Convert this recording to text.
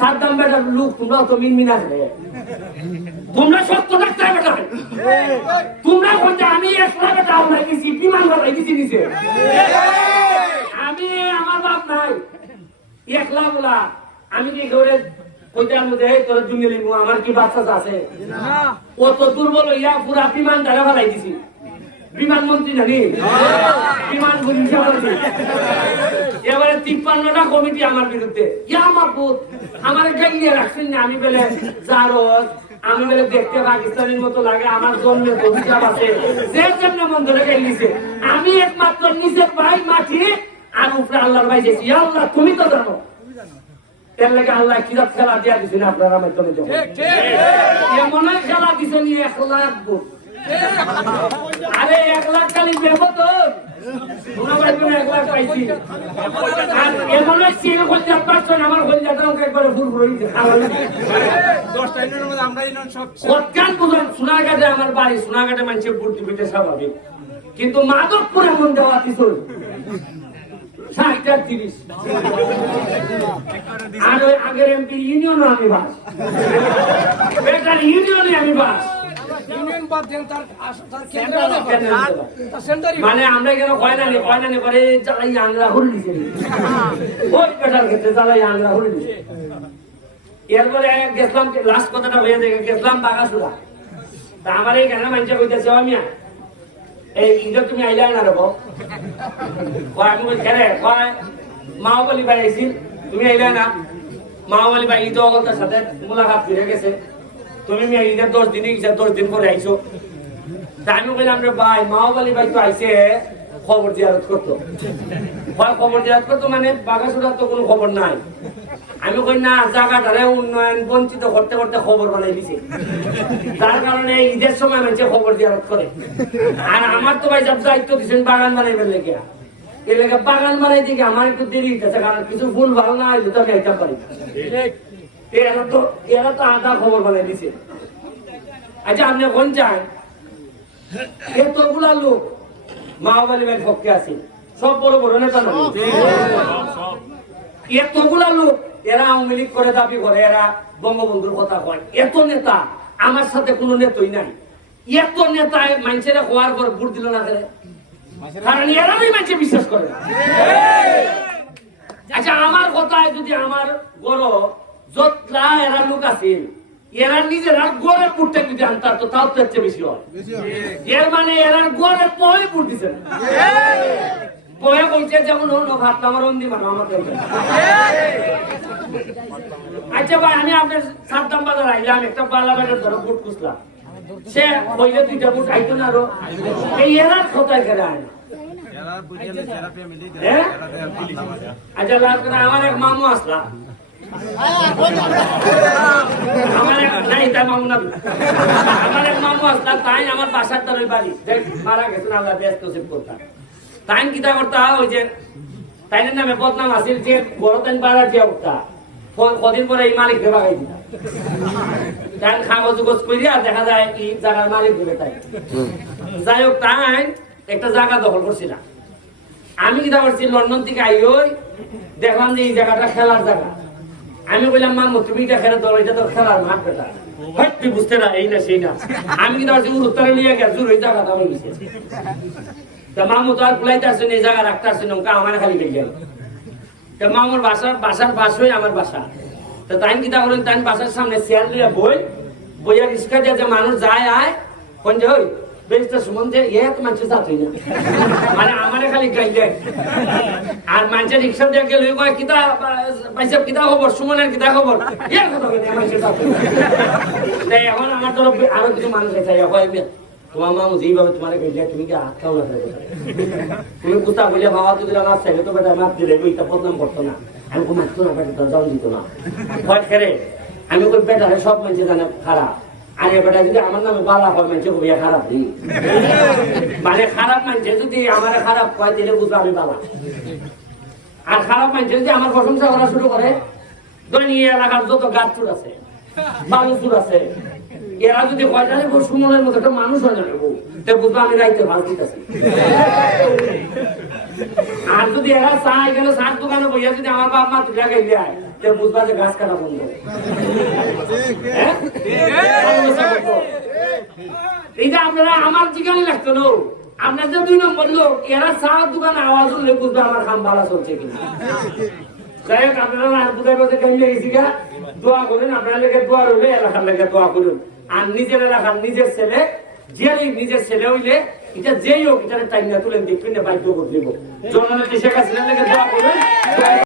Saddam better লোক তোমরা তো মিনমিনা খেলে তোমরা সত্য থাকতে বেটা তোমরা বলতে আমি একলা বেটা আমরা গেছি বিমান গেছি নিচে আমি আমার বাপ নাই। একলা বলা আমি কি করে কইতে আমি দেখ তোর লিমু আমার কি বাচ্চা আছে? ও তো দুর্বল ইয়া পুরা বিমান দ্বারা ফেলাই দিছি। বিমান মন্ত্রী জানি? বিমান মন্ত্রী এবারে তিপ্পান্নটা কমিটি আমার বিরুদ্ধে। ইয়া আমার আমার গাইয়ে রাখছেন না? আমি বলে আমি বলে দেখতে পাকিস্তানের মতো লাগে আমার জন্মের অভিশাপ আছে। যে জন্য গাইলিছে আমি একমাত্র নিজের ভাই মাটি আর উপরে আল্লাহর ভাই যেছি আল্লাহ তুমি তো জানো। এর লাগে আল্লাহ কিরাত খেলা দিয়া দিছেন আপনারা মাধ্যমে এমন খেলা দিছেন এক লাখ আরে এক লাখ খালি দেব তো। আমার ইউনিয়ন বাড়ি সোনাঘাটে মানুষের ভোট স্বাভাবিক। কিন্তু মাধবপুর এমন দেওয়া কিছু তিরিশ। আর ওই আগের এমপি ইউনিয়নও আমি বাস। ইউনিয়নে আমি বাস। ইউনিয়ন বাদ দেন তার তার কেন্দ্র মানে আমরা কেন কয়না নি কয়না নি পরে জ্বালাই আংরা হল দিছে ওই পেটার ক্ষেত্রে জ্বালাই আংরা হল দিছে এরপরে গেছিলাম লাস্ট কথাটা হয়ে দেখে গেছিলাম বাগাসুরা। তা আমার এই কেন মানুষ কইতেছে আমি এই তুমি আইলা না রে বউ? কয় আমি খেলে কয় মাও বলি ভাই আইছিল তুমি আইলা না? মাও বলি ভাই ঈদ অগলতার সাথে মোলাকাত ফিরে গেছে। তুমি মিয়া দশ গেছে দশ দিন পরে আইছো। আমি কইলাম রে, ভাই মাও বলি ভাই তো আইছে, খবর জিয়ারত করতো। হয় খবর জিয়ারত করতো মানে বাগাসুরার তো কোনো খবর নাই। আমি কই, না, জায়গাটারে উন্নয়ন বঞ্চিত করতে করতে খবর বানাই দিছে। যার কারণে ঈদের সময় মানুষে খবর জিয়ারত করে। আর আমার তো ভাই সব দায়িত্ব দিচ্ছেন বাগান বানাইবেন লেগে। এর লেগে বাগান বানাই দিকে আমার একটু দেরি হইতেছে, কারণ কিছু ফুল ভালো না হইলে তো আমি আইতাম পারি এরা তো এরা তো আধা খবর বানাই দিছে। আচ্ছা আপনি কোন চান এতগুলা লোক মাওবালি ভাই পক্ষে আছে। সব বড় বড় নেতা এতগুলা লোক এরা আওয়ামী লীগ করে দাবি করে এরা বঙ্গবন্ধুর কথা কয়। এত নেতা আমার সাথে কোনো নেতই নাই। এত নেতা মানুষের হওয়ার পর ভোট দিল না করে কারণ এরাই মানুষে বিশ্বাস করে আচ্ছা আমার কথায় যদি আমার বড় যতলা এরা লোক আছে এরা নিজেরা গড়ে পুটতে যদি আনতার তো তাও তো এর চেয়ে বেশি হয়। এর মানে এরা গড়ে পয়ে পুট দিছে। পয়ে বলছে যেমন হলো ভাত আমার অন্দি মানে আমার। আচ্ছা ভাই আমি আপনার সাতটাম বাজার আইলাম একটা পাল্লা বাজার ধরো বুট খুঁজলাম। সে কইলে দুইটা বুট আইতো না আরও। এই এরা কোথায় করে আয় আচ্ছা আমার এক মামু আসলা। কদিন পরে এই মালিক দেবা খাই দিতা তাই খাগজ গোজ করিয়া দেখা যায় কি জায়গার মালিক দেবে তাই যাই হোক তাই একটা জায়গা দখল করছিলাম আমি কিতা করছি? লন্ডন থেকে আই দেখলাম যে এই জায়গাটা খেলার জায়গা। আমি বললাম মামু তুমি এটা তো খেলার মাঠ বেটা। হাট, তুই বুঝতে না এই না সেই না। আমি করছি উত্তরে নিয়ে গেছে ওই তা মামু তো আর ফুলাইতে আসছেন এই জায়গা রাখতে আসছেন ওকে আমার খালি গেছে তা মামুর বাসার বাসার পাশে আমার বাসা। তো তাই কিতা করেন তাই বাসার সামনে চেয়ার লিয়ে বই বইয়া রিক্সা দিয়ে যে মানুষ যায় আয় কোন যে হই বেশটা সুমন্তে এক মানুষ যাতই না। মানে আমারে খালি গাইলে আর মানুষের রিক্সা দিয়ে গেলে কয় কিতা পাইছে কিতা খবর? সুমনের কিতা খবর? তাই এখন আমার তরফ আরও কিছু মানুষ আছে কয় "মিয়া, তোমার মামু যেইভাবে তোমার গাইলে তুমি কি হাত খাও না তুমি কোথা বলে বাবা যদি আমার ছেলে তো বেটা মাছ দিলে ওইটা বদনাম করতো না। আমি কো মারতো না বেটা দিত না। ভয় খেরে আমি কই বেটা সব মানুষ জানে খারাপ। আর এ বেটা যদি আমার নামে বালা হয় মানুষ কবিয়া খারাপ। মানে খারাপ মানুষ যদি আমার খারাপ কয় দিলে বুঝব আমি বালা। আর খারাপ মানুষ যদি আমার প্রশংসা করা শুরু করে দৈনিক এলাকার যত গাছ চুর আছে বালু চুর আছে এরা যদি কয়টা সুমনের মতো একটা মানুষ হয় বউ, তে বুঝব আমি রাইতে ভালো দিতেছি। আর যদি এরা চা এখানে চার দোকানে বইয়া যদি আমার বাপ মা তুলে গাইলে আয়। তে বুঝবা যে গাছ কাটা বন্ধ। হ্যাঁ? ভালোবাসা করব। এই যে আপনারা আমার জিগানি লাগতো না। আপনাদের দুই নম্বর লোক, এরা চা দোকানে আওয়াজ হলে বুঝবে আমার খাম ভালো চলছে কিনা। যাই হোক, আপনারা আর বুঝাই বাজে কেমন গেছি গা দোয়া করেন, আপনারা লেগে দোয়া রইলে, এলাকার লেগে দোয়া করুন। আর নিজের এলাকার নিজের ছেলে যে নিজের ছেলে হইলে, এটা যেই হোক এটা টাইম না তুলেন দেখবেন বাধ্য করে দিব জননেত্রী শেখ হাসিনার দোয়া করুন।